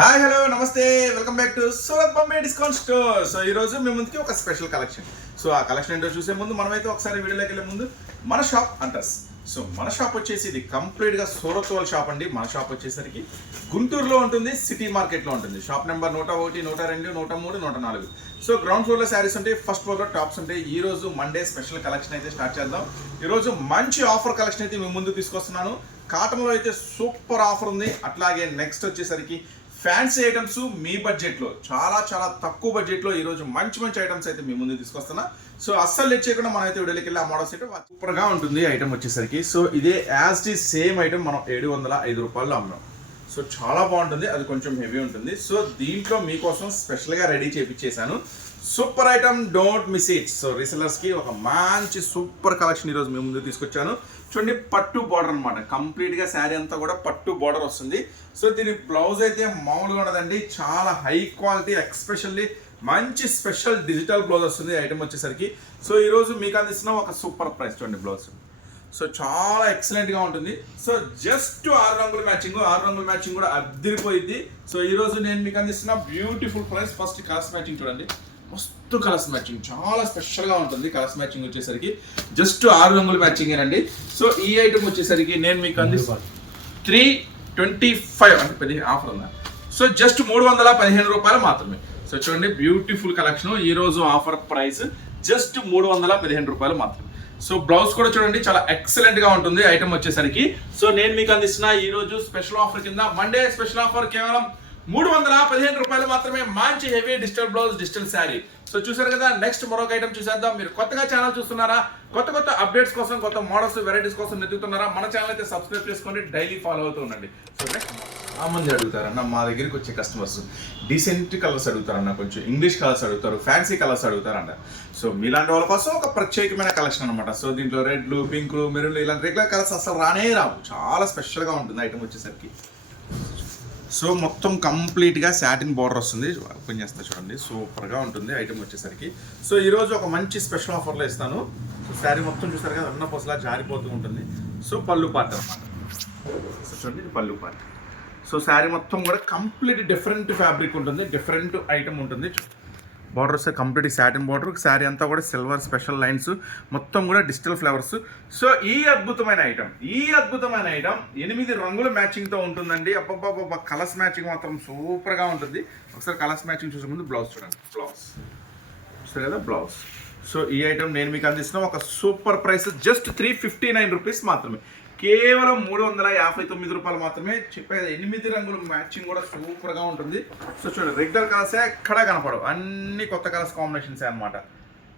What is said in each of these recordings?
Hi hello నమస్తే. Welcome back to Surat Bombay discount store so ఈ రోజు మీ ముందుకి ఒక స్పెషల్ కలెక్షన్ సో ఆ కలెక్షన్ ఏంటో చూసే ముందు మనమైతే ఒకసారి వీడియోలోకి వెళ్ళే ముందు మన షాప్ అంటర్స్ సో మన షాప్ వచ్చేసి ఇది కంప్లీట్గా సూరత్ వాళ్ళ షాప్ అండి. మన షాప్ వచ్చేసరికి గుంటూరులో ఉంటుంది సిటీ మార్కెట్లో ఉంటుంది. షాప్ నెంబర్ నూట ఒకటి నూట రెండు నూట మూడు నూట నాలుగు. సో గ్రౌండ్ ఫ్లోర్లో శారీస్ ఉంటాయి ఫస్ట్ ఫ్లోర్లో టాప్స్ ఉంటాయి. ఈ రోజు మండే స్పెషల్ కలెక్షన్ అయితే స్టార్ట్ చేద్దాం. ఈ రోజు మంచి ఆఫర్ కలెక్షన్ అయితే మేము ముందు తీసుకొస్తున్నాను. కాటన్లో అయితే సూపర్ ఆఫర్ ఉంది. అట్లాగే నెక్స్ట్ వచ్చేసరికి ఫ్యాన్సీ ఐటమ్స్ మీ బడ్జెట్లో చాలా చాలా తక్కువ బడ్జెట్లో ఈరోజు ఈ రోజు మంచి మంచి ఐటమ్స్ అయితే మీ ముందు తీసుకొస్తున్నా. సో అస్సలు లేట్ చేయకుండా మనం అయితే వీడియోకి వెళ్ళి ఆ మోడల్స్ అయితే సూపర్గా ఉంటుంది ఐటమ్ వచ్చేసరికి. సో ఇదే యాజ్ ది సేమ్ ఐటమ్ మనం ఏడు వందల ఐదు రూపాయలు అమ్మాం. సో చాలా బాగుంటుంది. అది కొంచెం హెవీ ఉంటుంది. సో దీంట్లో మీకోసం స్పెషల్గా ready చేపించేశాను super item don't miss it so రీసెలర్స్కి ఒక మంచి సూపర్ కలెక్షన్ ఈరోజు మీ ముందు తీసుకొచ్చాను. చూడండి పట్టు బార్డర్ అనమాట కంప్లీట్గా శారీ అంతా కూడా పట్టు బార్డర్ వస్తుంది. సో దీని బ్లౌజ్ అయితే మామూలుగా ఉండదండి. చాలా హై క్వాలిటీ ఎక్స్పెషల్లీ మంచి స్పెషల్ డిజిటల్ బ్లౌజ్ వస్తుంది. ఐటమ్ వచ్చేసరికి. సో ఈ రోజు మీకు అందిస్తున్న ఒక సూపర్ ప్రైస్ చూడండి బ్లౌజ్ సో చాలా ఎక్సలెంట్గా ఉంటుంది. సో జస్ట్ ఆరు రంగుల మ్యాచింగ్ ఆరు రంగుల మ్యాచింగ్ కూడా అద్దరిపోయింది సో ఈ రోజు నేను మీకు అందిస్తున్న beautiful price first cost matching చూడండి. మస్తు కలర్స్ మ్యాచింగ్. చాలా స్పెషల్గా ఉంటుంది కలర్స్ మ్యాచింగ్ వచ్చేసరికి. జస్ట్ ఆరు రంగుల మ్యాచింగ్ అండి సో ఈ ఐటమ్ వచ్చేసరికి నేను మీకు అందిస్తాను త్రీ ట్వంటీ ఫైవ్ అంటే పది ఆఫర్ ఉందా? సో జస్ట్ మూడు వందల పదిహేను రూపాయలు మాత్రమే. సో చూడండి బ్యూటిఫుల్ కలెక్షన్. ఈ రోజు ఆఫర్ ప్రైస్ జస్ట్ మూడు వందల పదిహేను రూపాయలు మాత్రమే. సో బ్లౌజ్ కూడా చూడండి చాలా ఎక్సలెంట్గా ఉంటుంది ఐటమ్ వచ్చేసరికి. సో నేను మీకు అందిస్తున్న ఈ రోజు స్పెషల్ ఆఫర్ కింద మండే స్పెషల్ ఆఫర్ కేవలం మూడు వందల పదిహేను రూపాయలు మాత్రమే మంచి heavy digital blouse digital sari. So చూసారు కదా నెక్స్ట్ మరొక ఐటమ్ చూసేద్దాం. మీరు కొత్తగా ఛానల్ చూస్తున్నారా? కొత్త కొత్త అప్డేట్స్ కోసం కొత్త మోడల్స్ వెరైటీస్ కోసం వెతుకుతున్నారా? మన ఛానల్ అయితే సబ్స్క్రైబ్ చేసుకోండి డైలీ ఫాలో అవుతూ ఉండండి. సో నెక్స్ట్ చాలా మంది అడుగుతారన్న మా దగ్గరికి వచ్చే కస్టమర్స్ డీసెంట్ కలర్స్ అడుగుతారన్న కొంచెం ఇంగ్లీష్ కలర్స్ అడుగుతారు ఫ్యాన్సీ కలర్స్ అడుగుతారంట సో మీలాంటి వాళ్ళ కోసం ఒక ప్రత్యేకమైన కలెక్షన్ అనమాట సో దీంట్లో రెడ్లు పింక్లు మెరూన్లు ఇలాంటి రెగ్యులర్ కలర్స్ అసలు రానే రావు. చాలా స్పెషల్గా ఉంటుంది ఐటమ్ వచ్చేసరికి. సో మొత్తం కంప్లీట్గా శాటిన్ బార్డర్ వస్తుంది. ఓపెన్ చేస్తా చూడండి. సూపర్గా ఉంటుంది. ఐటమ్ వచ్చేసరికి. సో ఈరోజు ఒక మంచి స్పెషల్ ఆఫర్లో ఇస్తాను. సో శారీ మొత్తం చూస్తారు కదా అన్న పొసలా జారిపోతూ ఉంటుంది. సో పళ్ళు పాట అనమాట సో చూడండి ఇది పళ్ళు పాట సో శారీ మొత్తం కూడా కంప్లీట్ డిఫరెంట్ ఫ్యాబ్రిక్ ఉంటుంది. డిఫరెంట్ ఐటమ్ ఉంటుంది. బార్డర్ వస్తే కంప్లీట్ శాటిన్ బార్డర్ శారీ అంతా కూడా సిల్వర్ స్పెషల్ లైన్స్ మొత్తం కూడా డిజిటల్ ఫ్లవర్స్ సో ఈ అద్భుతమైన ఐటమ్ ఈ అద్భుతమైన ఐటమ్ ఎనిమిది రంగుల మ్యాచింగ్తో ఉంటుందండి. అబ్బబ్బబ్బ కలర్స్ మ్యాచింగ్ మాత్రం సూపర్గా ఉంటుంది. ఒకసారి కలర్స్ మ్యాచింగ్ చూసే ముందు బ్లౌజ్ చూడండి. బ్లౌజ్ చూస్తారు కదా? బ్లౌజ్ సో ఈ ఐటమ్ నేను మీకు అందిస్తున్న ఒక super price just three fifty nine rupees మాత్రమే. కేవలం మూడు వందల యాభై తొమ్మిది రూపాయలు మాత్రమే చెప్పేది. ఎనిమిది రంగుల మ్యాచింగ్ కూడా సూపర్గా ఉంటుంది. సో చూడండి రెగ్యులర్ కలర్స్ ఎక్కడా కనపడవు. అన్ని కొత్త కలర్స్ కాంబినేషన్స్ అనమాట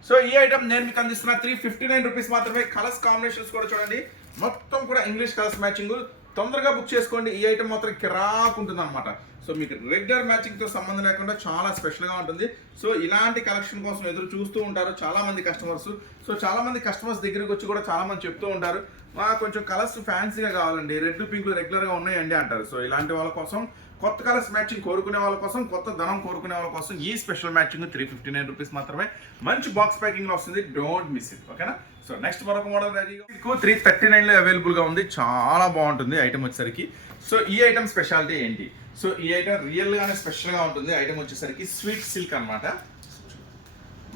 సో ఈ ఐటమ్ నేను మీకు అందిస్తున్న త్రీ ఫిఫ్టీ నైన్ రూపీస్ మాత్రమే కలర్స్ కాంబినేషన్స్ కూడా చూడండి. మొత్తం కూడా ఇంగ్లీష్ కలర్స్ మ్యాచింగ్ తొందరగా బుక్ చేసుకోండి. ఈ ఐటమ్ మాత్రం కిరాక్ ఉంటుంది అనమాట సో మీకు రెగ్యులర్ మ్యాచింగ్తో సంబంధం లేకుండా చాలా స్పెషల్గా ఉంటుంది. సో ఇలాంటి కలెక్షన్ కోసం ఎదురు చూస్తూ ఉంటారు చాలామంది కస్టమర్స్ సో చాలామంది కస్టమర్స్ దగ్గరికి వచ్చి కూడా చాలామంది చెప్తూ ఉంటారు. మాకు కొంచెం కలర్స్ ఫ్యాన్సీగా కావాలండి. రెడ్ పింక్లు రెగ్యులర్గా ఉన్నాయండి అంటారు. సో ఇలాంటి వాళ్ళ కోసం కొత్త కలర్స్ మ్యాచింగ్ కోరుకునే వాళ్ళ కోసం కొత్త ధనం కోరుకునే వాళ్ళ కోసం ఈ special matching three fifty nine rupees మాత్రమే. మంచి బాక్స్ ప్యాకింగ్లో వస్తుంది. డోంట్ మిస్ ఇట్ ఓకేనా సో నెక్స్ట్ మరొక మోడల్ రెడీగా త్రీ థర్టీ నైన్లో అవైలబుల్గా ఉంది. చాలా బాగుంటుంది ఐటమ్ వచ్చేసరికి. సో ఈ ఐటమ్ స్పెషాలిటీ ఏంటి? సో ఈ ఐటమ్ రియల్గానే స్పెషల్గా ఉంటుంది. ఐటమ్ వచ్చేసరికి స్వీట్ సిల్క్ అన్నమాట.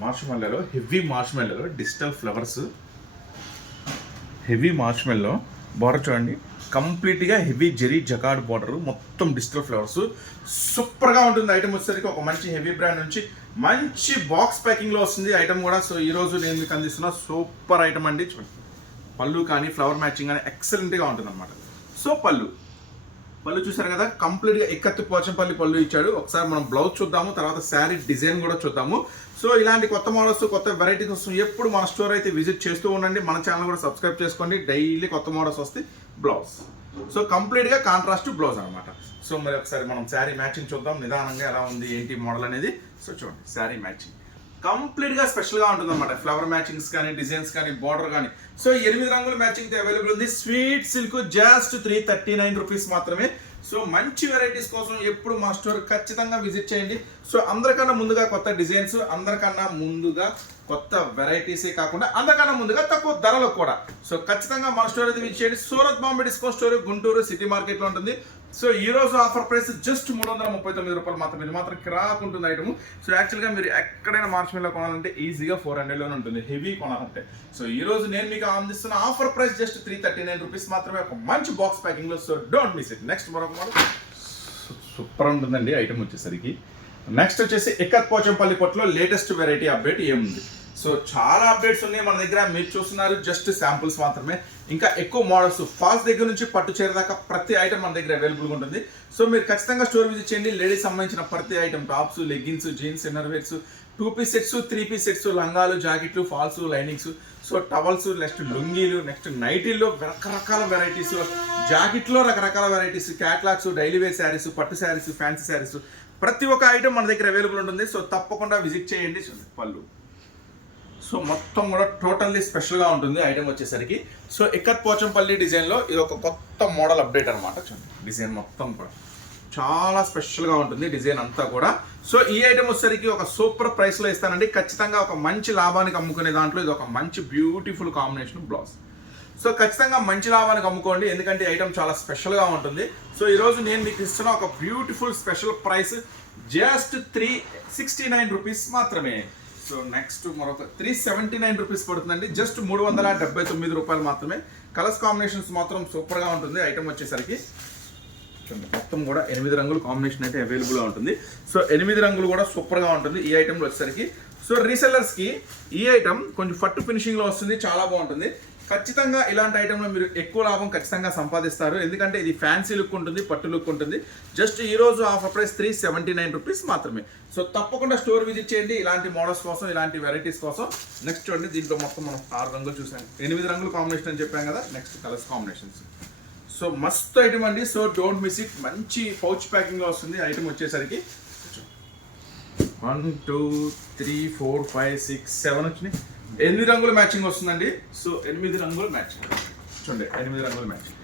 మార్ష్ మెల్లలో హెవీ మార్ష్ మెల్లలో digital flowers heavy marshmallow border చూడండి. కంప్లీట్గా హెవీ జెరీ జకాడ్ బార్డర్. మొత్తం డిజిటల్ ఫ్లవర్స్. సూపర్గా ఉంటుంది ఐటమ్ వచ్చేసరికి ఒక మంచి హెవీ బ్రాండ్ నుంచి. మంచి బాక్స్ ప్యాకింగ్లో వస్తుంది ఐటమ్ కూడా. సో ఈ రోజు నేను మీకు అందిస్తున్న సూపర్ ఐటమ్ అండి. చూడండి. పళ్ళు కానీ ఫ్లవర్ మ్యాచింగ్ కానీ ఎక్సలెంట్గా ఉంటుంది అనమాట సో పళ్ళు. పళ్ళు చూసారు కదా? కంప్లీట్గా ఎక్కత్తి పోచంపల్లి పళ్ళు ఇచ్చాడు. ఒకసారి మనం బ్లౌజ్ చూద్దాము. తర్వాత శారీ డిజైన్ కూడా చూద్దాము. సో ఇలాంటి కొత్త మోడల్స్ కొత్త వెరైటీస్ వస్తుంది ఎప్పుడు మన స్టోర్ అయితే విజిట్ చేస్తూ ఉండండి. మన ఛానల్ కూడా సబ్స్క్రైబ్ చేసుకోండి. డైలీ కొత్త మోడల్స్ వస్తాయి బ్లౌజ్ సో కంప్లీట్గా కాంట్రాస్ట్ బ్లౌజ్ అనమాట సో మరి ఒకసారి మనం శారీ మ్యాచింగ్ చూద్దాం. నిదానంగా ఎలా ఉంది ఏంటి మోడల్ అనేది? సో చూడండి శారీ మ్యాచింగ్ కంప్లీట్గా స్పెషల్గా ఉంటుందన్నమాట ఉంటుంది అనమాట ఫ్లవర్ మ్యాచింగ్స్ కానీ డిజైన్స్ కానీ బార్డర్ కానీ. సో ఎనిమిది రంగుల మ్యాచింగ్ అవైలబుల్ ఉంది. Sweet silk just three thirty nine rupees మాత్రమే. సో మంచి వెరైటీస్ కోసం ఎప్పుడు మా స్టోర్ ఖచ్చితంగా విజిట్ చేయండి. సో అందరికన్నా ముందుగా కొత్త డిజైన్స్ అందరికన్నా ముందుగా కొత్త వెరైటీసే కాకుండా అందరికన్నా ముందుగా తక్కువ ధరలు కూడా. సో ఖచ్చితంగా మన స్టోర్ అయితే విజిట్ చేయండి. Surat Bombay discount store Guntur city మార్కెట్లో ఉంటుంది. సో ఈ రోజు ఆఫర్ ప్రైస్ జస్ట్ మూడు వందల ముప్పై తొమ్మిది రూపాయలు మాత్రం. ఇది మాత్రం కిరాక్ ఉంటుంది ఐటమ్. సో యాక్చువల్గా మీరు ఎక్కడైనా మార్చ్ కొనాలంటే ఈజీగా ఫోర్ హండ్రెడ్లోనే ఉంటుంది. హెవీ కొనాలంటే. సో ఈ రోజు నేను మీకు అందిస్తున్న offer price just three thirty nine rupees మాత్రమే. ఒక మంచి box ప్యాకింగ్లో so don't miss it next మరొక మరొక సూపర్ ఉంటుందండి ఐటమ్ వచ్చేసరికి. నెక్స్ట్ వచ్చేసి ఎక్కత్ పోచంపల్లి పొట్టులో లేటెస్ట్ వెరైటీ అప్డేట్ ఏముంది? సో చాలా అప్డేట్స్ ఉన్నాయి మన దగ్గర. మీరు చూస్తున్నారు జస్ట్ శాంపుల్స్ మాత్రమే. ఇంకా ఎక్కువ మోడల్స్ ఫాల్స్ దగ్గర నుంచి పట్టు చేరదాకా ప్రతి ఐటమ్ మన దగ్గర అవైలబుల్గా ఉంటుంది. సో మీరు ఖచ్చితంగా స్టోర్ విజిట్ చేయండి. లేడీస్ సంబంధించిన ప్రతి item tops leggings jeans innerwears two piece sets three piece sets లంగాలు జాకెట్లు falls linings so towels next లుంగీలు next నైటీల్లో రకరకాల వెరైటీస్ జాకెట్లో రకరకాల varieties catalogues daily wear saris పట్టు శారీస్ ఫ్యాన్సీ శారీస్ ప్రతి ఒక్క ఐటమ్ మన దగ్గర అవైలబుల్ ఉంటుంది. సో తప్పకుండా విజిట్ చేయండి. పళ్ళు. సో మొత్తం కూడా టోటల్లీ స్పెషల్గా ఉంటుంది ఐటమ్ వచ్చేసరికి. సో ఎక్కత్ పోచంపల్లి డిజైన్లో ఇది ఒక కొత్త మోడల్ అప్డేట్ అనమాట చూడండి డిజైన్ మొత్తం కూడా. చాలా స్పెషల్గా ఉంటుంది డిజైన్ అంతా కూడా. సో ఈ ఐటమ్ వచ్చేసరికి ఒక సూపర్ ప్రైస్లో ఇస్తానండి. ఖచ్చితంగా ఒక మంచి లాభానికి అమ్ముకునే దాంట్లో ఇది ఒక మంచి బ్యూటిఫుల్ కాంబినేషన్ బ్లౌజ్. సో ఖచ్చితంగా మంచి లాభానికి అమ్ముకోండి ఎందుకంటే ఐటమ్ చాలా స్పెషల్గా ఉంటుంది. సో ఈరోజు నేను మీకు ఇస్తున్న ఒక beautiful special price just three sixty nine rupees మాత్రమే. సో నెక్స్ట్ మరొక త్రీ సెవెంటీ నైన్ రూపీస్ పడుతుందండి. జస్ట్ మూడు వందల డెబ్బై తొమ్మిది రూపాయలు మాత్రమే. కలర్స్ కాంబినేషన్స్ మాత్రం సూపర్గా ఉంటుంది. ఐటమ్ వచ్చేసరికి మొత్తం కూడా ఎనిమిది రంగుల కాంబినేషన్ అయితే అవైలబుల్గా ఉంటుంది. సో ఎనిమిది రంగులు కూడా సూపర్గా ఉంటుంది ఈ ఐటెంలో వచ్చేసరికి. సో రీసెల్లర్స్కి ఈ ఐటమ్ కొంచెం ఫట్టు ఫినిషింగ్లో వస్తుంది. చాలా బాగుంటుంది. ఖచ్చితంగా ఇలాంటి ఐటెంలో మీరు ఎక్కువ లాభం ఖచ్చితంగా సంపాదిస్తారు. ఎందుకంటే ఇది ఫ్యాన్సీ లుక్ ఉంటుంది పట్టు లుక్ ఉంటుంది. జస్ట్ ఈ రోజు offer price three seventy nine rupees మాత్రమే. సో తప్పకుండా స్టోర్ విజిట్ చేయండి. ఇలాంటి మోడల్స్ కోసం ఇలాంటి వెరైటీస్ కోసం. నెక్స్ట్ చూడండి దీంట్లో మొత్తం మనం ఆరు రంగులు చూసాం. ఎనిమిది రంగుల కాంబినేషన్ అని చెప్పాం కదా నెక్స్ట్ కలర్స్ కాంబినేషన్స్ సో మస్తు ఐటమ్ అండి. సో డోంట్ మిస్ ఇట్ మంచి పౌచ్ ప్యాకింగ్గా వస్తుంది. ఐటమ్ వచ్చేసరికి. One two three four five six seven వచ్చినాయి. ఎనిమిది రంగుల మ్యాచింగ్ వస్తుందండి. సో ఎనిమిది రంగుల మ్యాచింగ్. చూడండి ఎనిమిది రంగుల మ్యాచింగ్.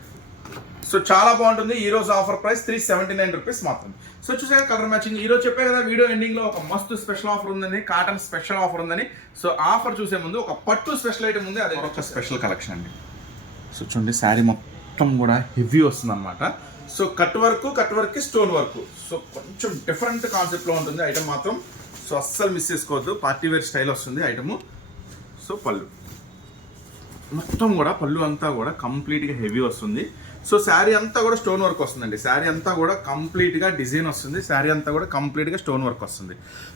సో చాలా బాగుంటుంది. ఈ రోజు offer price three seventy nine rupees మాత్రం సో చూసాక కలర్ మ్యాచింగ్. ఈ రోజు చెప్పే కదా వీడియో ఎండింగ్లో ఒక మస్తు స్పెషల్ ఆఫర్ ఉందని కాటన్ స్పెషల్ ఆఫర్ ఉందని. సో ఆఫర్ చూసే ముందు ఒక పట్టు స్పెషల్ ఐటమ్ ఉంది అదే ఒక స్పెషల్ కలెక్షన్ అండి. సో చూడండి శారీ మొత్తం కూడా హెవీ వస్తుంది అనమాట so cut work cut work stone work. So కొంచెం డిఫరెంట్ కాన్సెప్ట్లో ఉంటుంది ఐటమ్ మాత్రం. సో అస్సలు మిస్ చేసుకోవద్దు. పార్టీ వేర్ స్టైల్ వస్తుంది ఐటమ్. సో పళ్ళు. మొత్తం కూడా పళ్ళు అంతా కూడా కంప్లీట్గా హెవీ వస్తుంది. సో శారీ అంతా కూడా స్టోన్ వర్క్ వస్తుందండి. శారీ అంతా కూడా కంప్లీట్గా డిజైన్ వస్తుంది. శారీ అంతా కూడా కంప్లీట్గా స్టోన్ వర్క్ వస్తుంది.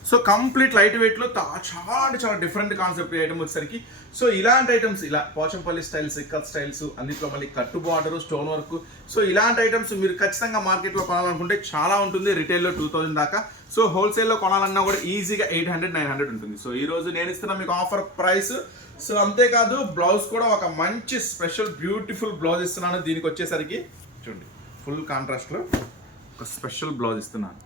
సో కంప్లీట్ లైట్ వెయిట్లో చాలా అంటే చాలా డిఫరెంట్ కాన్సెప్ట్ ఐటమ్ వచ్చేసరికి సో ఇలాంటి ఐటమ్స్ ఇలా పోచంపల్లి స్టైల్స్ ఇక్కత్ స్టైల్స్ అన్నిట్లో మళ్ళీ కట్టు బార్డర్ స్టోన్ వర్క్ సో ఇలాంటి ఐటమ్స్ మీరు ఖచ్చితంగా మార్కెట్లో కొనాలనుకుంటే చాలా ఉంటుంది. రిటైల్లో టూ థౌజండ్ దాకా సో హోల్సేల్లో కొనాలన్నా కూడా ఈజీగా ఎయిట్ హండ్రెడ్ నైన్ హండ్రెడ్ ఉంటుంది. సో ఈ రోజు నేను ఇస్తున్న మీకు ఆఫర్ ప్రైస్. సో అంతేకాదు బ్లౌజ్ కూడా ఒక మంచి స్పెషల్ బ్యూటిఫుల్ బ్లౌజ్ ఇస్తున్నాను. దీనికి వచ్చేసరికి చూడండి ఫుల్ కాంట్రాస్ట్లో ఒక స్పెషల్ బ్లౌజ్ ఇస్తున్నాను.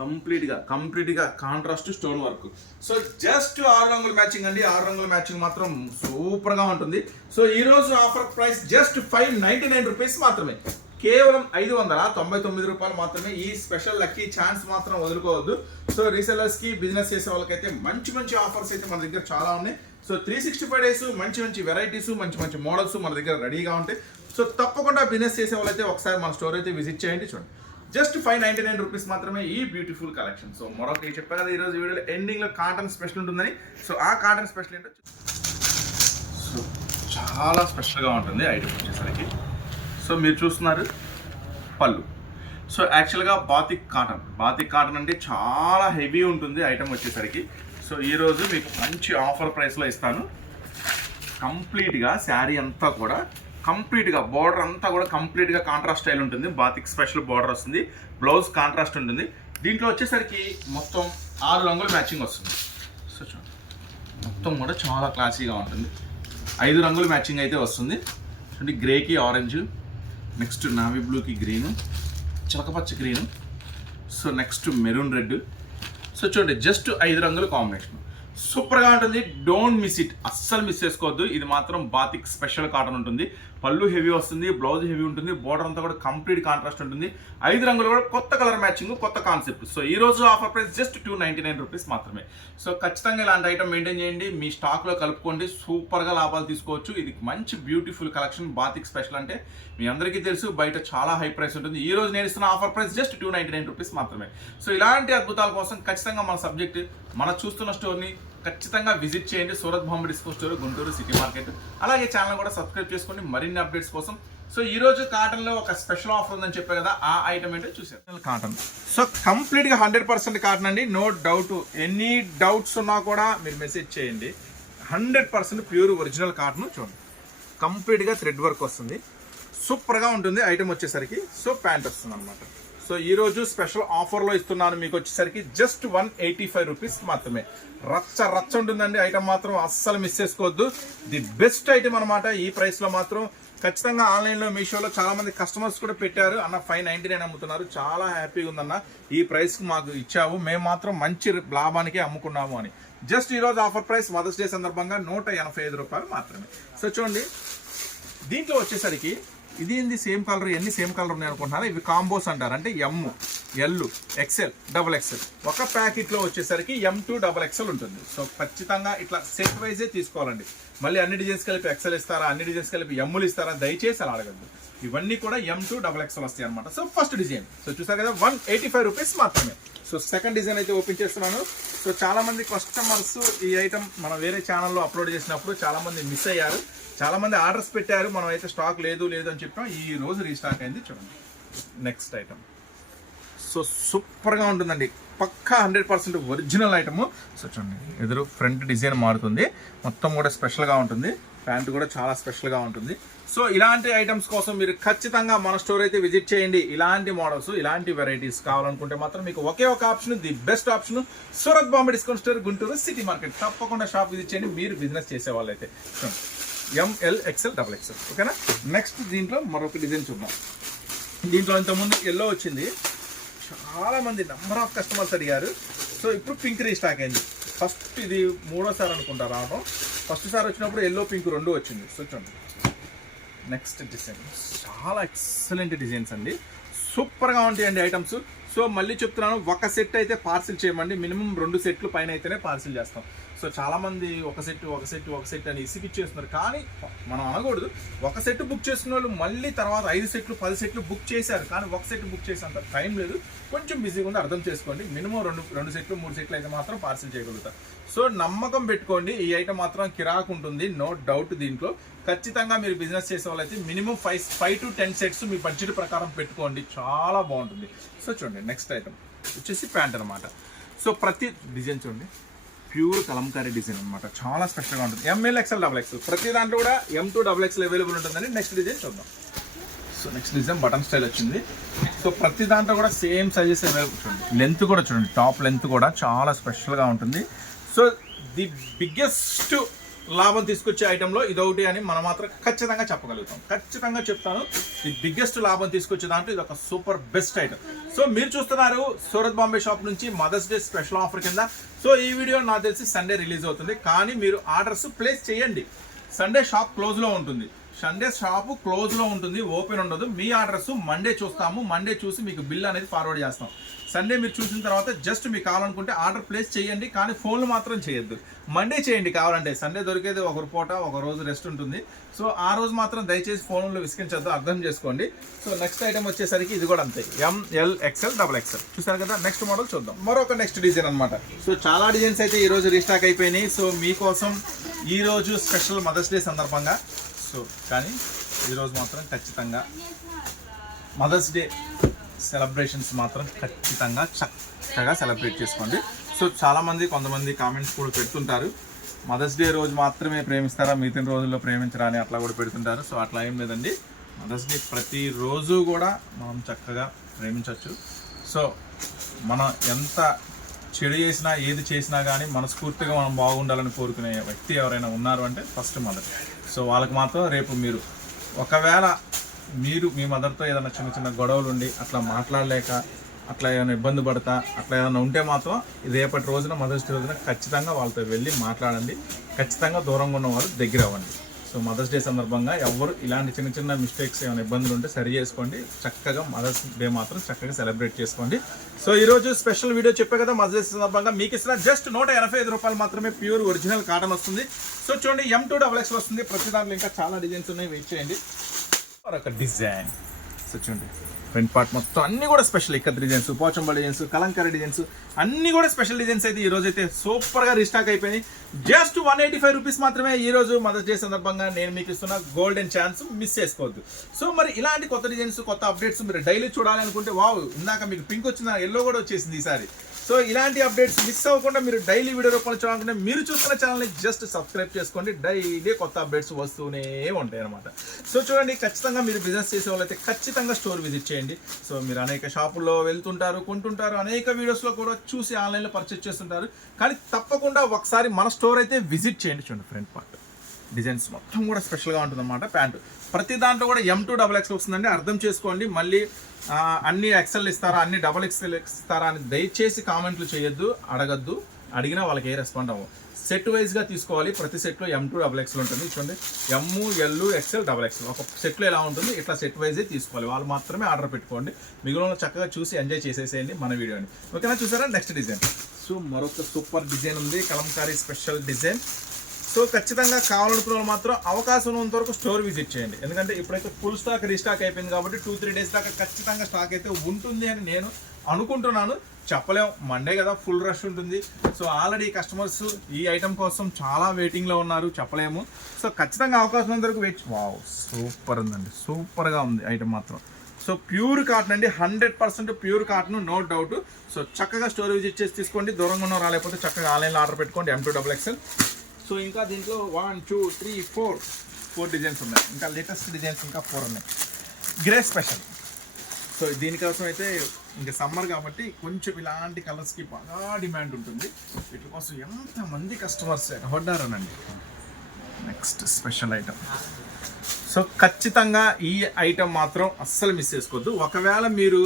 కంప్లీట్గా కంప్లీట్గా contrast stone work. So just ఆరు రంగుల మ్యాచింగ్ అండి. ఆరు రంగుల మ్యాచింగ్ మాత్రం సూపర్గా ఉంటుంది. సో ఈ రోజు offer price just five ninety nine rupees మాత్రమే. కేవలం ఐదు వందల తొంభై తొమ్మిది రూపాయలు మాత్రమే ఈ స్పెషల్ లక్కీ ఛాన్స్ మాత్రం వదులుకోవద్దు. సో రీసెలర్స్కి బిజినెస్ చేసే వాళ్ళకైతే మంచి మంచి ఆఫర్స్ అయితే మన దగ్గర చాలా ఉన్నాయి. So three sixty five days మంచి మంచి వెరైటీస్ మంచి మంచి మోడల్స్ మన దగ్గర రెడీగా ఉంటాయి. సో తప్పకుండా బిజినెస్ చేసే వాళ్ళైతే ఒకసారి మన స్టోర్ అయితే విజిట్ చేయండి చూడండి. Just five ninety nine rupees మాత్రమే ఈ బ్యూటిఫుల్ కలెక్షన్ సో మరొక చెప్పారు కదా ఈరోజు వీడియోలో ఎండింగ్లో కాటన్ స్పెషల్ ఉంటుందని. సో ఆ కాటన్ స్పెషల్ ఏంటో సో చాలా స్పెషల్గా ఉంటుంది ఐటమ్ వచ్చేసరికి. సో మీరు చూస్తున్నారు పళ్ళు. సో యాక్చువల్గా బాతిక్ కాటన్ బాతిక్ కాటన్ అంటే చాలా హెవీ ఉంటుంది ఐటమ్ వచ్చేసరికి. సో ఈరోజు మీకు మంచి ఆఫర్ ప్రైస్లో ఇస్తాను. కంప్లీట్గా శారీ అంతా కూడా కంప్లీట్గా బార్డర్ అంతా కూడా కంప్లీట్గా కాంట్రాస్ట్ స్టైల్ ఉంటుంది. బాతిక్ స్పెషల్ బార్డర్ వస్తుంది. బ్లౌజ్ కాంట్రాస్ట్ ఉంటుంది. దీంట్లో వచ్చేసరికి మొత్తం ఆరు రంగులు మ్యాచింగ్ వస్తుంది. సో చూడండి మొత్తం కూడా చాలా క్లాసీగా ఉంటుంది. ఐదు రంగులు మ్యాచింగ్ అయితే వస్తుంది. చూడండి గ్రేకి ఆరెంజ్ నెక్స్ట్ నావీ బ్లూకి green చిలకపచ్చ green so next maroon red. So చూడండి జస్ట్ ఐదు రంగుల కాంబినేషన్ సూపర్గా ఉంటుంది డోంట్ మిస్ ఇట్ అస్సలు మిస్ చేసుకోవద్దు. ఇది మాత్రం బాతిక్ స్పెషల్ కాటన్ ఉంటుంది. పళ్ళు హెవీ వస్తుంది బ్లౌజ్ హెవీ ఉంటుంది బోర్డర్ అంతా కూడా కంప్లీట్ కాంట్రాస్ట్ ఉంటుంది. ఐదు రంగులు కూడా కొత్త కలర్ మ్యాచింగ్ కొత్త కాన్సెప్ట్ సో ఈ రోజు offer price just two ninety nine rupees మాత్రమే. సో ఖచ్చితంగా ఇలాంటి ఐటమ్ మెయింటైన్ చేయండి. మీ స్టాక్లో కలుపుకోండి. సూపర్గా లాభాలు తీసుకోవచ్చు. ఇది మంచి బ్యూటిఫుల్ కలెక్షన్ బాతిక్ స్పెషల్ అంటే మీ అందరికీ తెలుసు బయట చాలా హై ప్రైస్ ఉంటుంది. ఈ రోజు నేను ఇస్తున్న offer price just two ninety nine rupees మాత్రమే. సో ఇలాంటి అద్భుతాల కోసం ఖచ్చితంగా మన సబ్జెక్ట్ మన చూస్తున్న స్టోర్ని ఖచ్చితంగా విజిట్ చేయండి. Surat Bombay disco store Guntur city market. అలాగే ఛానల్ కూడా సబ్స్క్రైబ్ చేసుకోండి మరిన్ని అప్డేట్స్ కోసం. సో ఈరోజు కాటన్లో ఒక స్పెషల్ ఆఫర్ ఉందని చెప్పే కదా ఆ ఐటమ్ ఏంటో చూసారు కాటన్ సో కంప్లీట్గా హండ్రెడ్ పర్సెంట్ కాటన్ అండి. నో డౌట్ ఎనీ డౌట్స్ ఉన్నా కూడా మీరు మెసేజ్ చేయండి. Hundred percent pure original cotton చూడండి. కంప్లీట్గా థ్రెడ్ వర్క్ వస్తుంది. సూపర్గా ఉంటుంది. ఐటమ్ వచ్చేసరికి సో ప్యాంట్ వస్తుంది అనమాట సో ఈ రోజు స్పెషల్ ఆఫర్లో ఇస్తున్నాను మీకు వచ్చేసరికి just one eighty five rupees మాత్రమే. రచ్చ రచ్చ ఉంటుందండి. ఐటమ్ మాత్రం అస్సలు మిస్ చేసుకోవద్దు. ది బెస్ట్ ఐటమ్ అనమాట ఈ ప్రైస్లో మాత్రం. ఖచ్చితంగా ఆన్లైన్లో మీషోలో చాలామంది కస్టమర్స్ కూడా పెట్టారు. అన్న ఫైవ్ నైంటీ నైన్ అమ్ముతున్నారు. చాలా హ్యాపీగా ఉందన్న. ఈ ప్రైస్కి మాకు ఇచ్చావు. మేము మాత్రం మంచి లాభానికి అమ్ముకున్నాము అని. జస్ట్ ఈరోజు ఆఫర్ ప్రైస్ మదర్స్ డే సందర్భంగా నూట ఎనభై ఐదు రూపాయలు మాత్రమే. సో చూడండి దీంట్లో వచ్చేసరికి ఇది ఏంది? సేమ్ కలర్ ఎన్ని సేమ్ కలర్ ఉన్నాయి అనుకుంటున్నారా? ఇవి కాంబోస్ అంటారు. అంటే M L XL double XL ఒక ప్యాకెట్లో వచ్చేసరికి ఎం టూ డబల్ ఎక్సెల్ ఉంటుంది. సో ఖచ్చితంగా ఇట్లా సెట్ వైజే తీసుకోవాలండి. మళ్ళీ అన్ని డిజైన్స్ కలిపి ఎక్సెల్ ఇస్తారా? అన్ని డిజైన్స్ కలిపి ఎమ్ములు ఇస్తారా? దయచేసి అలా అడగద్దు. ఇవన్నీ కూడా ఎం టూ డబల్ ఎక్సెల్ వస్తాయి అనమాట సో ఫస్ట్ డిజైన్ సో చూసారు కదా? వన్ ఎయిటీ ఫైవ్ రూపీస్ మాత్రమే. సో సెకండ్ డిజైన్ అయితే ఓపెన్ చేస్తున్నాను. సో చాలామంది కస్టమర్స్ ఈ ఐటమ్ మనం వేరే ఛానల్లో అప్లోడ్ చేసినప్పుడు చాలామంది మిస్ అయ్యారు. చాలా మంది ఆర్డర్స్ పెట్టారు మనం అయితే స్టాక్ లేదు లేదు అని చెప్పాం. ఈ రోజు రీస్టాక్ అయింది చూడండి. నెక్స్ట్ ఐటమ్ సో సూపర్గా ఉంటుందండి. పక్కా hundred percent original item so చూడండి ఎదురు ఫ్రంట్ డిజైన్ మారుతుంది. మొత్తం కూడా స్పెషల్గా ఉంటుంది. ప్యాంట్ కూడా చాలా స్పెషల్గా ఉంటుంది. సో ఇలాంటి ఐటమ్స్ కోసం మీరు ఖచ్చితంగా మన స్టోర్ అయితే విజిట్ చేయండి. ఇలాంటి మోడల్స్ ఇలాంటి వెరైటీస్ కావాలనుకుంటే మాత్రం మీకు ఒకే ఒక option the best option Surat Bombay discount store Guntur city market తప్పకుండా షాప్ విజిట్ చేయండి. మీరు బిజినెస్ చేసే వాళ్ళైతే M L XL double XL ఓకేనా నెక్స్ట్ దీంట్లో మరొక డిజైన్ చూద్దాం. దీంట్లో ఇంతకుముందు ఎల్లో వచ్చింది. చాలామంది నెంబర్ ఆఫ్ కస్టమర్స్ అడిగారు. సో ఇప్పుడు పింక్ రీస్టాక్ అయింది. ఫస్ట్ ఇది మూడోసారి అనుకుంటా రావడం. ఫస్ట్ సారి వచ్చినప్పుడు ఎల్లో పింక్ రెండు వచ్చింది. సో చూడండి. నెక్స్ట్ డిజైన్ చాలా ఎక్సలెంట్ డిజైన్స్ అండి. సూపర్గా ఉంటాయండి ఐటమ్స్ సో మళ్ళీ చెప్తున్నాను ఒక సెట్ అయితే పార్సిల్ చేయమండి. మినిమం రెండు సెట్లు పైన అయితేనే పార్సిల్ చేస్తాం. సో చాలామంది ఒక సెట్ ఒక సెట్ ఒక సెట్ అని ఇసిగిచ్చేస్తున్నారు కానీ మనం అనకూడదు. ఒక సెట్ బుక్ చేసుకున్న వాళ్ళు మళ్ళీ తర్వాత ఐదు సెట్లు పది సెట్లు బుక్ చేశారు. కానీ ఒక సెట్ బుక్ చేసేంత టైం లేదు. కొంచెం బిజీగా ఉంది అర్థం చేసుకోండి. మినిమం రెండు రెండు సెట్లు మూడు సెట్లు అయితే మాత్రం పార్సిల్ చేయగలుగుతారు. సో నమ్మకం పెట్టుకోండి. ఈ ఐటమ్ మాత్రం కిరాక్ ఉంటుంది. నో డౌట్ దీంట్లో. ఖచ్చితంగా మీరు బిజినెస్ చేసే వాళ్ళైతే minimum five five to ten sets me budget ప్రకారం పెట్టుకోండి. చాలా బాగుంటుంది. సో చూడండి నెక్స్ట్ ఐటమ్ వచ్చేసి ప్యాంట్ అనమాట సో ప్రతి డిజైన్ చూడండి. ప్యూర్ కలంకారీ డిజైన్ అనమాట చాలా స్పెషల్గా ఉంటుంది. ఎంఎల్ ఎక్స్ఎల్ డబుల్ ఎక్స్ఎల్ ప్రతి దాంట్లో కూడా M to double XL available ఉంటుందని నెక్స్ట్ డిజైన్ చూద్దాం. So next design button style వచ్చింది. సో ప్రతి దాంట్లో కూడా సేమ్ సైజెస్ అవైలబుల్ చూడండి. లెంత్ కూడా చూడండి. టాప్ లెంత్ కూడా చాలా స్పెషల్గా ఉంటుంది. సో ది బిగ్గెస్ట్ లాభం తీసుకొచ్చే ఐటెంలో ఇదొకటి అని మనం మాత్రం ఖచ్చితంగా చెప్పగలుగుతాం. ఖచ్చితంగా చెప్తాను. ది బిగ్గెస్ట్ లాభం తీసుకొచ్చే దాంట్లో ఇది ఒక సూపర్ బెస్ట్ ఐటమ్ సో మీరు చూస్తున్నారు సూరత్ బాంబే షాప్ నుంచి మదర్స్ డే స్పెషల్ ఆఫర్ కింద. సో ఈ వీడియో నాకు తెలిసి సండే రిలీజ్ అవుతుంది. కానీ మీరు ఆర్డర్స్ ప్లేస్ చేయండి. సండే షాప్ క్లోజ్లో ఉంటుంది. సండే షాపు క్లోజ్లో ఉంటుంది. ఓపెన్ ఉండదు. మీ అడ్రస్ మండే చూస్తాము. మండే చూసి మీకు బిల్ అనేది ఫార్వర్డ్ చేస్తాం. సండే మీరు చూసిన తర్వాత జస్ట్ మీకు కావాలనుకుంటే ఆర్డర్ ప్లేస్ చేయండి కానీ ఫోన్లు మాత్రం చేయొద్దు. మండే చేయండి కావాలంటే. సండే దొరికేది ఒకరు పూట ఒక రోజు రెస్ట్ ఉంటుంది. సో ఆ రోజు మాత్రం దయచేసి ఫోన్లో విసిగించద్దు అర్థం చేసుకోండి. సో నెక్స్ట్ ఐటమ్ వచ్చేసరికి ఇది కూడా అంతే. ఎంఎల్ ఎక్స్ఎల్ డబల్ ఎక్స్ఎల్ చూసారు కదా? నెక్స్ట్ మోడల్ చూద్దాం. మరొక నెక్స్ట్ డిజైన్ అనమాట సో చాలా డిజైన్స్ అయితే ఈరోజు రీస్టాక్ అయిపోయినాయి. సో మీకోసం ఈరోజు స్పెషల్ మదర్స్ డే సందర్భంగా. సో కానీ ఈరోజు మాత్రం ఖచ్చితంగా మదర్స్ డే సెలబ్రేషన్స్ మాత్రం ఖచ్చితంగా చక్కగా సెలబ్రేట్ చేసుకోండి. సో చాలామంది కొంతమంది కామెంట్స్ కూడా పెడుతుంటారు. మదర్స్ డే రోజు మాత్రమే ప్రేమిస్తారా? మిగతా రోజుల్లో ప్రేమించరా అని అట్లా కూడా పెడుతుంటారు. సో అట్లా ఏం లేదండి. మదర్స్ డే ప్రతిరోజు కూడా మనం చక్కగా ప్రేమించవచ్చు. సో మనం ఎంత చెడు చేసినా ఏది చేసినా కానీ మనస్ఫూర్తిగా మనం బాగుండాలని కోరుకునే వ్యక్తి ఎవరైనా ఉన్నారు అంటే ఫస్ట్ మదర్ సో వాళ్ళకి మాత్రం రేపు మీరు ఒకవేళ మీరు మీ మదర్తో ఏదైనా చిన్న చిన్న గొడవలు ఉండి అట్లా మాట్లాడలేక అట్లా ఏమైనా ఇబ్బంది పడతా అట్లా ఏమైనా ఉంటే మాత్రం రేపటి రోజున మదర్స్ డే రోజున ఖచ్చితంగా వాళ్ళతో వెళ్ళి మాట్లాడండి. ఖచ్చితంగా దూరంగా ఉన్న వాళ్ళు దగ్గర అవ్వండి. సో మదర్స్ డే సందర్భంగా ఎవరు ఇలాంటి చిన్న చిన్న మిస్టేక్స్ ఏమైనా ఇబ్బందులు ఉంటే సరి చేసుకోండి. చక్కగా మదర్స్ డే మాత్రం చక్కగా సెలబ్రేట్ చేసుకోండి. సో ఈరోజు స్పెషల్ వీడియో చెప్పే కదా మదర్స్ డే సందర్భంగా మీకు ఇస్తున్న జస్ట్ నూట ఎనభై ఐదు రూపాయలు మాత్రమే ప్యూర్ ఒరిజినల్ కాటన్ వస్తుంది. సో చూడండి ఎం టూ డబల్ ఎక్స్ వస్తుంది. ప్రతి దాంట్లో ఇంకా చాలా డిజైన్స్ ఉన్నాయి. వెయిట్ చేయండి. ఒక డిజైన్. సో చూడండి ఫ్రంట్ పార్ట్ మొత్తం అన్ని కూడా స్పెషల్ ఇక్కడ designs Pochampally designs Kalamkari designs అన్ని కూడా స్పెషల్ డిజైన్స్ అయితే ఈ రోజు అయితే సూపర్గా రీస్టాక్ అయిపోయింది just one eighty five rupees మాత్రమే ఈ రోజు మదర్స్ డే సందర్భంగా నేను మీకు ఇస్తున్న గోల్డెన్ ఛాన్స్ మిస్ చేసుకోవద్దు. సో మరి ఇలాంటి కొత్త డిజైన్స్ కొత్త అప్డేట్స్ మీరు డైలీ చూడాలనుకుంటే వావ్ ఇందాక మీకు పింక్ వచ్చింది ఎల్లో కూడా వచ్చేసింది ఈసారి. సో ఇలాంటి అప్డేట్స్ మిస్ అవ్వకుండా మీరు డైలీ వీడియో రూపంలో చూడాలనుకుంటే మీరు చూస్తున్న ఛానల్ని జస్ట్ సబ్స్క్రైబ్ చేసుకోండి. డైలీ కొత్త అప్డేట్స్ వస్తూనే ఉంటాయి అనమాట సో చూడండి ఖచ్చితంగా మీరు బిజినెస్ చేసే వాళ్ళైతే ఖచ్చితంగా స్టోర్ విజిట్ చేయండి. సో మీరు అనేక షాపుల్లో వెళ్తుంటారు కొంటుంటారు అనేక వీడియోస్లో కూడా చూసి ఆన్లైన్లో పర్చేస్ చేస్తుంటారు. కానీ తప్పకుండా ఒకసారి మన స్టోర్ అయితే విజిట్ చేయండి చూడండి ఫ్రంట్ పార్ట్ డిజైన్స్ మొత్తం కూడా స్పెషల్గా ఉంటుందన్నమాట ప్యాంటు. ప్రతి దాంట్లో కూడా ఎం టూ డబల్ ఎక్స్ వస్తుందండి. అర్థం చేసుకోండి. మళ్ళీ అన్ని ఎక్సెల్ ఇస్తారా? అన్ని డబల్ ఎక్సెల్ ఇస్తారా అని దయచేసి కామెంట్లు చేయొద్దు అడగద్దు. అడిగినా వాళ్ళకి ఏ రెస్పాండ్ అవ్వం సెట్ వైజ్గా తీసుకోవాలి. ప్రతి సెట్లో ఎం టూ డబల్ ఎక్స్ఎల్ ఉంటుంది. చూడండి. M L XL double XL ఒక సెట్లో ఎలా ఉంటుంది? ఇట్లా సెట్ వైజే తీసుకోవాలి. వాళ్ళు మాత్రమే ఆర్డర్ పెట్టుకోండి. మిగిలిన చక్కగా చూసి ఎంజాయ్ చేసేసేయండి మన వీడియోని ఓకేనా చూసారా? నెక్స్ట్ డిజైన్ సో మరొక సూపర్ డిజైన్ ఉంది. కలంకారీ స్పెషల్ డిజైన్ సో ఖచ్చితంగా కావాలనుకున్న వాళ్ళు మాత్రం అవకాశం ఉన్నంత వరకు స్టోర్ విజిట్ చేయండి. ఎందుకంటే ఇప్పుడైతే ఫుల్ స్టాక్ రీస్టాక్ అయిపోయింది కాబట్టి టూ త్రీ డేస్ దాకా ఖచ్చితంగా స్టాక్ అయితే ఉంటుంది అని నేను అనుకుంటున్నాను. చెప్పలేం. మండే కదా ఫుల్ రష్ ఉంటుంది. సో ఆల్రెడీ కస్టమర్స్ ఈ ఐటమ్ కోసం చాలా వెయిటింగ్లో ఉన్నారు. చెప్పలేము. సో ఖచ్చితంగా అవకాశం ఉన్నంత వరకు వెయిట్ వావ్ సూపర్ ఉందండి. సూపర్గా ఉంది ఐటమ్ మాత్రం. సో ప్యూర్ కాటన్ అండి. Hundred percent pure cotton no doubt so చక్కగా స్టోర్ విజిట్ చేసి తీసుకోండి. దూరంగా ఉన్న రాలేకపోతే చక్కగా ఆన్లైన్లో ఆర్డర్ పెట్టుకోండి. M two double XL so ఇంకా దీంట్లో one two three four four designs ఉన్నాయి. ఇంకా లేటెస్ట్ డిజైన్స్ ఇంకా ఫోర్ ఉన్నాయి. గ్రే స్పెషల్ సో దీనికోసం అయితే ఇంకా సమ్మర్ కాబట్టి కొంచెం ఇలాంటి కలర్స్కి బాగా డిమాండ్ ఉంటుంది. వీటి కోసం ఎంతమంది కస్టమర్స్ పడ్డారనండి నెక్స్ట్ స్పెషల్ ఐటమ్ సో ఖచ్చితంగా ఈ ఐటమ్ మాత్రం అస్సలు మిస్ చేసుకోవద్దు. ఒకవేళ మీరు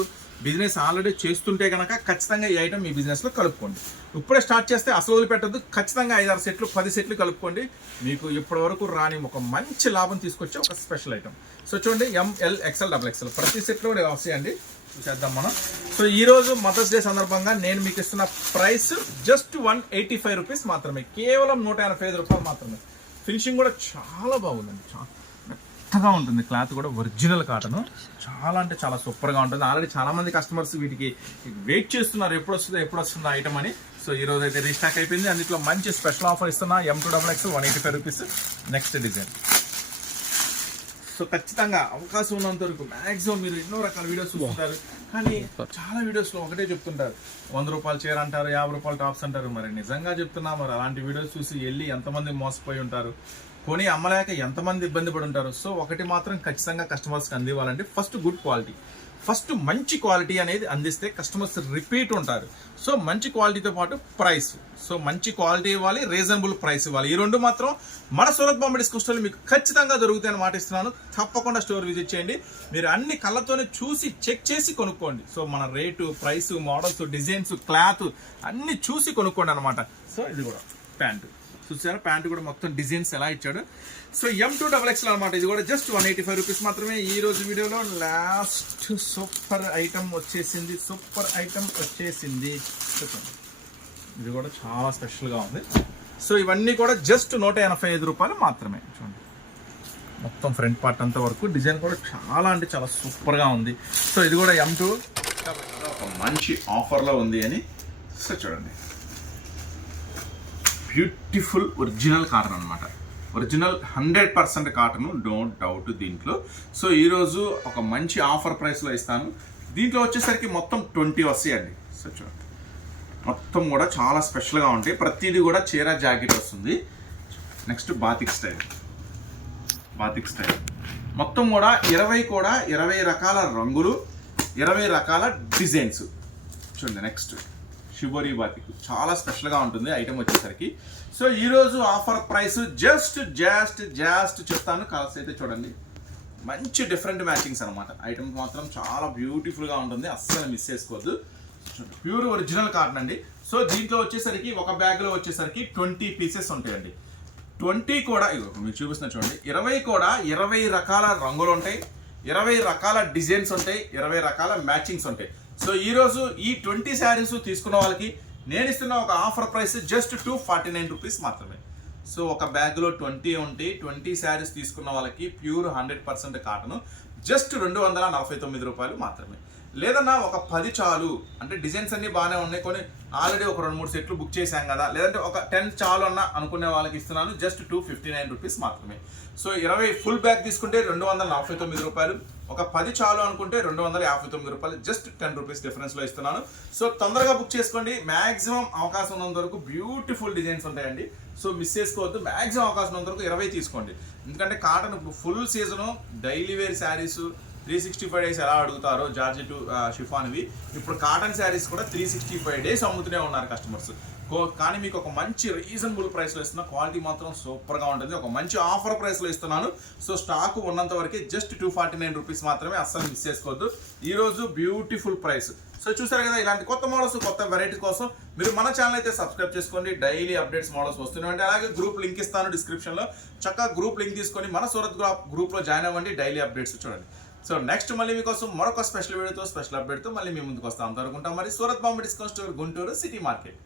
బిజినెస్ ఆల్రెడీ చేస్తుంటే కనుక ఖచ్చితంగా ఈ ఐటమ్ మీ బిజినెస్లో కలుపుకోండి. ఇప్పుడే స్టార్ట్ చేస్తే అసలు వదిలిపెట్టద్దు. ఖచ్చితంగా ఐదారు సెట్లు పది సెట్లు కలుపుకోండి. మీకు ఇప్పటి వరకు రాని ఒక మంచి లాభం తీసుకొచ్చే ఒక స్పెషల్ ఐటమ్. సో చూడండి M L XL double XL ప్రతి సెట్లో కూడా ఇలా వస్తాయండి చూసేద్దాం మనం. సో ఈరోజు మదర్స్ డే సందర్భంగా నేను మీకు ఇస్తున్న price just one eighty five rupees మాత్రమే. కేవలం నూట ఎనభై ఐదు రూపాయలు మాత్రమే. ఫినిషింగ్ కూడా చాలా బాగుందండి. చాలా మెత్తగా ఉంటుంది. క్లాత్ కూడా ఒరిజినల్ కాటన్. చాలా అంటే చాలా సూపర్గా ఉంటుంది. ఆల్రెడీ చాలామంది కస్టమర్స్ వీటికి వెయిట్ చేస్తున్నారు. ఎప్పుడు వస్తుందో ఎప్పుడు వస్తుందో ఐటమ్ అని. సో ఈ రోజు అయితే రీస్టాక్ అయిపోయింది. అందులో మంచి స్పెషల్ ఆఫర్ ఇస్తున్నా. M two double X one eighty five rupees next design so ఖచ్చితంగా అవకాశం ఉన్నంత వరకు మాక్సిమం మీరు ఎన్నో రకాల వీడియోస్ చూస్తుంటారు. కానీ చాలా వీడియోస్లో ఒకటే చెప్తుంటారు. వంద రూపాయలు చీర అంటారు యాభై రూపాయలు టాప్స్ అంటారు. మరి నిజంగా చెప్తున్నా మరి అలాంటి వీడియోస్ చూసి వెళ్ళి ఎంతమంది మోసపోయి ఉంటారు? కొని అమ్మలేక ఎంతమంది ఇబ్బంది పడి ఉంటారు? సో ఒకటి మాత్రం ఖచ్చితంగా కస్టమర్స్కి అందివ్వాలంటే ఫస్ట్ గుడ్ క్వాలిటీ ఫస్ట్ మంచి క్వాలిటీ అనేది అందిస్తే కస్టమర్స్ రిపీట్ ఉంటారు. సో మంచి క్వాలిటీతో పాటు ప్రైస్. సో మంచి క్వాలిటీ ఇవ్వాలి రీజనబుల్ ప్రైస్ ఇవ్వాలి. ఈ రెండు మాత్రం మన సూరత్ బాంబే డిస్కౌంట్ మీకు ఖచ్చితంగా దొరుకుతాయని మాట ఇస్తున్నాను. తప్పకుండా స్టోర్ విజిట్ చేయండి. మీరు అన్ని కళ్ళతోనే చూసి చెక్ చేసి కొనుక్కోండి. సో మన rate price models designs cloth అన్ని చూసి కొనుక్కోండి అనమాట సో ఇది కూడా ప్యాంటు. చూసారా? ప్యాంట్ కూడా మొత్తం డిజైన్స్ ఎలా ఇచ్చాడు. So M two double XL అనమాట ఇది కూడా just one eighty five rupees మాత్రమే ఈ రోజు వీడియోలో. లాస్ట్ సూపర్ ఐటమ్ వచ్చేసింది. సూపర్ ఐటమ్ వచ్చేసింది. చెప్పండి. ఇది కూడా చాలా స్పెషల్గా ఉంది. సో ఇవన్నీ కూడా జస్ట్ నూట ఎనభై ఐదు రూపాయలు మాత్రమే. చూడండి. మొత్తం ఫ్రంట్ పార్ట్ అంతా వరకు డిజైన్ కూడా చాలా అంటే చాలా సూపర్గా ఉంది. సో ఇది కూడా ఎం టూ ఒక మంచి ఆఫర్లో ఉంది అని. సో చూడండి. బ్యూటిఫుల్ ఒరిజినల్ కాటన్ అనమాట original hundred percent cotton don't doubt దీంట్లో. సో ఈరోజు ఒక మంచి ఆఫర్ ప్రైస్లో ఇస్తాను. దీంట్లో వచ్చేసరికి మొత్తం ట్వంటీ వస్తాయండి. సో చూడండి. మొత్తం కూడా చాలా స్పెషల్గా ఉంటాయి. ప్రతిదీ కూడా చీర జాకెట్ వస్తుంది. Next batik style. Batik style. మొత్తం కూడా ఇరవై కూడా ఇరవై రకాల రంగులు ఇరవై రకాల డిజైన్స్. చూడండి నెక్స్ట్. షిబోరి బాతిక్ చాలా స్పెషల్గా ఉంటుంది ఐటమ్ వచ్చేసరికి. సో ఈరోజు offer price just just just చెప్తాను. కాల్స్ అయితే చూడండి. మంచి డిఫరెంట్ మ్యాచింగ్స్ అనమాట ఐటమ్ మాత్రం చాలా బ్యూటిఫుల్గా ఉంటుంది. అస్సలు మిస్ చేసుకోవద్దు. ప్యూర్ ఒరిజినల్ కాటన్ అండి. సో దీంట్లో వచ్చేసరికి ఒక బ్యాగ్లో వచ్చేసరికి ట్వంటీ పీసెస్ ఉంటాయండి. ట్వంటీ కూడా ఇగో మీరు చూపిస్తున్న చూడండి. ఇరవై కూడా ఇరవై రకాల రంగులు ఉంటాయి. ఇరవై రకాల డిజైన్స్ ఉంటాయి. ఇరవై రకాల మ్యాచింగ్స్ ఉంటాయి. సో ఈరోజు ఈ ట్వంటీ శారీస్ తీసుకున్న వాళ్ళకి నేను ఇస్తున్న ఒక offer price just two forty nine rupees మాత్రమే. సో ఒక బ్యాగ్లో ట్వంటీ ఉంటే ట్వంటీ శారీస్ తీసుకున్న వాళ్ళకి pure hundred percent cotton. Just రెండు వందల నలభై తొమ్మిది రూపాయలు మాత్రమే. లేదన్నా ఒక పది చాలు. అంటే డిజైన్స్ అన్ని బాగానే ఉన్నాయి. కొన్ని ఆల్రెడీ ఒక రెండు మూడు సెట్లు బుక్ చేశాం కదా. లేదంటే ఒక టెన్ చాలు అన్న అనుకునే వాళ్ళకి ఇస్తున్నాను. Just two fifty nine rupees మాత్రమే. సో ఇరవై ఫుల్ బ్యాగ్ తీసుకుంటే రెండు వందల నలభై తొమ్మిది రూపాయలు. ఒక పది చాలు అనుకుంటే రెండు వందల యాభై తొమ్మిది రూపాయలు. జస్ట్ టెన్ రూపీస్ డిఫరెన్స్లో ఇస్తున్నాను. సో తొందరగా బుక్ చేసుకోండి. మ్యాక్సిమం అవకాశం ఉన్నంత వరకు బ్యూటిఫుల్ డిజైన్స్ ఉంటాయండి. సో మిస్ చేసుకోవద్దు. మ్యాక్సిమం అవకాశం ఉన్నంత వరకు ఇరవై తీసుకోండి. ఎందుకంటే కాటన్ ఇప్పుడు full season daily wear saris three sixty five days ఎలా అడుగుతారో జార్జెట్ షిఫాన్వి. ఇప్పుడు కాటన్ శారీస్ కూడా త్రీ సిక్స్టీ ఫైవ్ డేస్ అమ్ముతూనే ఉన్నారు కస్టమర్స్ కానీ మీకు ఒక మంచి రీజనబుల్ ప్రైస్లో ఇస్తున్న క్వాలిటీ మాత్రం సూపర్గా ఉంటుంది. ఒక మంచి ఆఫర్ ప్రైస్లో ఇస్తున్నాను. సో స్టాక్ ఉన్నంత వరకే just two forty nine rupees మాత్రమే అస్సలు మిస్ చేసుకోవద్దు. ఈరోజు బ్యూటిఫుల్ ప్రైస్ సో చూసారు కదా ఇలాంటి కొత్త మోడల్స్ కొత్త వెరైటీ కోసం మీరు మన ఛానల్ అయితే సబ్స్క్రైబ్ చేసుకోండి. డైలీ అప్డేట్స్ మోడల్స్ వస్తున్నాయంటే అలాగే గ్రూప్ లింక్ ఇస్తాను డిస్క్రిప్షన్లో చక్కగా గ్రూప్ లింక్ తీసుకొని మన సూరత్ గ్రూప్ గ్రూప్లో జాయిన్ అవ్వండి. డైలీ అప్డేట్స్ చూడండి. సో నెక్స్ట్ మళ్ళీ మీకోసం మరొక స్పెషల్ వీడియోతో స్పెషల్ అప్డేట్తో మళ్ళీ మీ ముందుకు వస్తాం. అనుకుంటాం మరి Surat Bombay discount store Guntur city market.